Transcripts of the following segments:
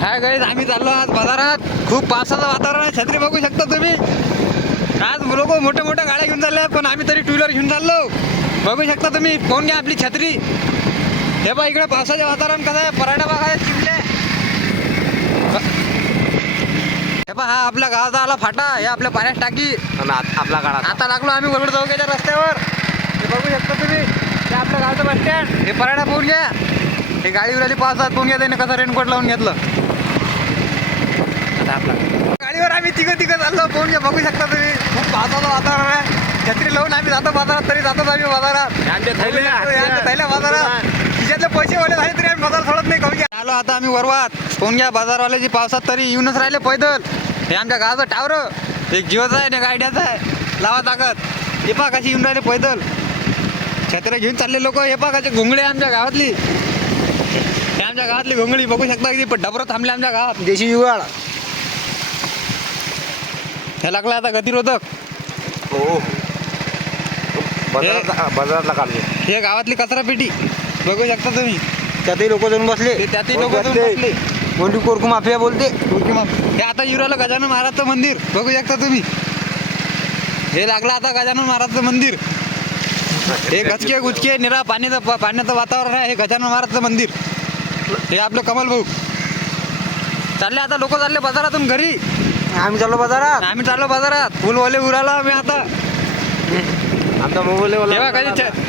काय गाईज आम्ही चाललो आज बाजारात. खूप पावसाचं वातावरण आहे. छत्री बघू शकता तुम्ही. आज लोक मोठ्या मोठ्या गाड्या घेऊन चालल्या, पण आम्ही तरी टू व्हीलर घेऊन चाललो. बघू शकता तुम्ही. पाहून घ्या आपली छत्री. हे बघा इकडे पावसाचे वातावरण कसं आहे. पराठा बघा चिमले. हे पहा हा आपल्या गावाचा आला फाटा. हे आपल्या पाण्यात टाकी. आपला काढा आता लागलो आम्ही वरवड चौकाच्या रस्त्यावर. हे बघू शकता तुम्ही. हे आपलं गावचं बस स्टँड. हे पराठा पाहून घ्या. हे गाडीवर आली पावसात. पाहून घ्या त्याने कसं रेनकोट लावून घेतलं. गाडीवर आम्ही तिघं चाललो. पाहून घ्या. बघू शकता तुम्ही. खूप पावसाचं वातावरण आहे. छत्री लावून आम्ही जातो बाजारात. तरी जातो आम्ही बाजारात. आमच्या थैल्या बाजारात. खिशातले पैसे वाले झाले तरी आम्ही बाजार सोडत नाही. कमी आलो आता आम्ही वरवात. पाहून घ्या बाजारवाल्याची पावसात तरी येऊनच राहिले पैदल. हे आमच्या गावाचं टावर. एक जिओचं आहे ना गायड्याचं आहे. लावा ताकद. हे पहा कशी येऊन राहिले पैदल. छत्र्या घेऊन चालले लोक. हे पहा कसे घोंगडे आमच्या गावातली. हे आमच्या गावातली घोंगडी बघू शकता की डबरं थांबले आमच्या गावात. देशी जुगाड. हे लागला आता गतिरोधक. हो बाजारातला काढले. हे गावातली कचरा पेटी बघू शकता तुम्ही. त्यातही लोक जाऊन बसले. त्यातही लोक बसले. कोणती कोरकू माफिया बोलते. हे आता युराला गजानन महाराजचं मंदिर बघू शकता तुम्ही. हे लागलं आता गजानन महाराजचं मंदिर. हे गचके गुचके निरा पाण्याचं वातावरण आहे. हे गजानन महाराजचं मंदिर. हे आपलं कमल भाऊ चालले. आता लोक चालले बाजारातून घरी. आम्ही चाललो बाजारात. फुलवाले उराला आम्ही आता. आमचा मोबाईल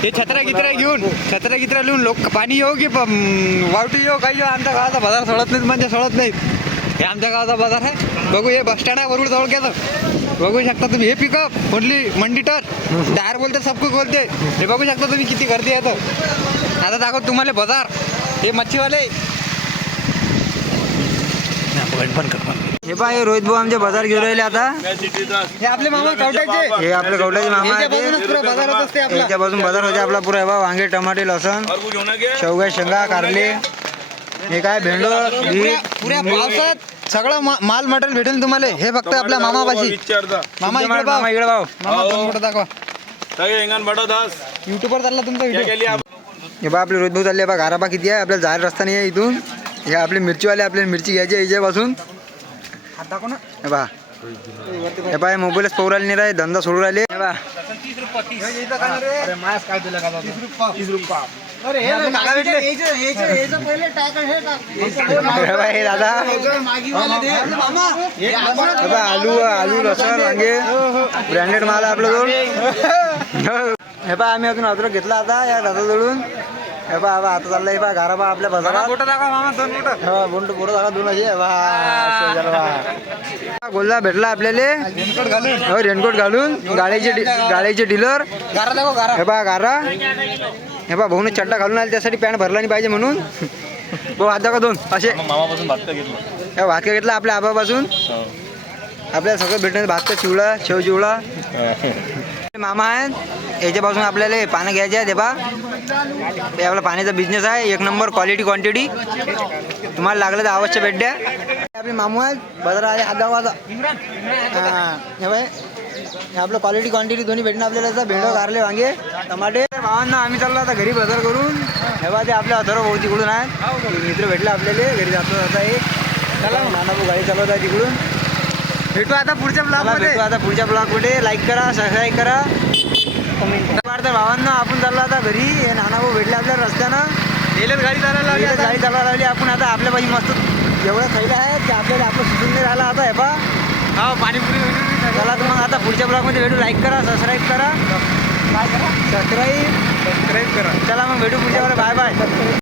हे छत्र्या गित्र्या लिहून लोक पाणी येऊ की वावटी येऊ काही येऊ आमच्या गावाचा बाजार सोडत नाहीत म्हणजे सोडत नाहीत. हे आमच्या गावाचा बाजार आहे. बघू हे बस स्टँड आहे वरुड जवळक्याचं. बघू शकता तुम्ही. हे पिकअप कुठली मंडी टर टायर बोलते सब कुछ बोलते. हे बघू शकता तुम्ही किती गर्दी आहे. आता दाखव तुम्हाला बाजार. हे मच्छीवाले. हे पहा हे रोहित भाऊ आमचे बाजार घेऊन राहिले आता. हे आपले मामा कवट्याचे. हे आपले कवट्याचे मामा आहे. बाजारात असते आपला. याच्या बाजून बाजार होते आपला पुरा. बा वांगे टमाटे लसण शेवगा शेंगा कारले. हे काय भेंडो पुऱ्या पावसात सगळं माल मटेरियल भेटेल तुम्हाला. हे फक्त आपल्या मामापाशी. मामा इकडे भाव. मामा दोन फोटो दाखवा. युट्यूबवर चालला तुमचा व्हिडिओ. हे बा आपले रोहित भाऊ चालले. बा गाराबा किती आहे. आपल्याला जायला रस्ता नाही आहे इथून. हे आपले मिरचीवाले. आपल्याला मिरची घ्यायची आहे याच्यापासून. दाखव ना. हे बा हे बा मोबाईलच पौरायला नाही राहिले. धंदा सोडून राहिले. हे बा हे दादा आलू लसण वांगे ब्रँडेड माल आहे आपल्याजवळ. हे बा आम्ही अजून अद्रक घेतला आता या दादाजवळून. हे बा आता चाललं. हे बा गाराबा आपल्या बाजारात. फोटो दाखवा मामा. दोन फोटो. बोंड पोरं दाखवा. दोन असे गोल्ला भेटला आपल्याला. रेनकोट घालून गाड्याचे डीलर. हे बा गारा. हे बा भाऊने चड्डा घालून आले. त्यासाठी पॅन्ट भरला नाही पाहिजे म्हणून. भाऊ हात दाखवा दोन असे. हे भात का घेतला आपल्या आबापासून. आपल्याला सगळं भेटणार. भात चिवडा शेव चिवडा. मामा आहेत. याच्यापासून आपल्याला पानं घ्यायचे आहे. ते बा हे आपला पाण्याचा बिझनेस आहे. एक नंबर क्वालिटी क्वांटिटी. तुम्हाला लागलं तर अवश्य भेट द्या. आपले मामू आहेत बाजारात आले. हात दाखवा. हे बाय हे आपलं क्वालिटी क्वांटिटी दोन्ही भेटणं आपल्याला. भेंडो कारले वांगे टमाटे. भावांना आम्ही चाललो आता घरी बाजार करून. हे बा ते आपल्या अथर्व भाऊ तिकडून आहेत. मित्र भेटले आपल्याला. घरी जातो आता. एक चला नाना भाऊ गाडी चालवत आहे तिकडून. भेटू आता पुढच्या ब्लॉगमध्ये. लाईक करा सबस्क्राईब करा कमेंट करा. भावांना आपण चाललो आता घरी. हे नाना भाऊ भेटले आपल्या रस्त्यानं. गाडी चालायला लागली. आपण आता आपल्या बाई मस्त एवढं खायला आहे की आपल्याला आपलं सुचून नाही राहिलं आता. हे पा पाणीपुरी चला तर मग आता पुढच्या ब्लॉगमध्ये भेटू. लाईक करा सबस्क्राईब करा. सबस्क्राईब करा. चला मग भेटू पुढच्या वेळेला. Bye bye.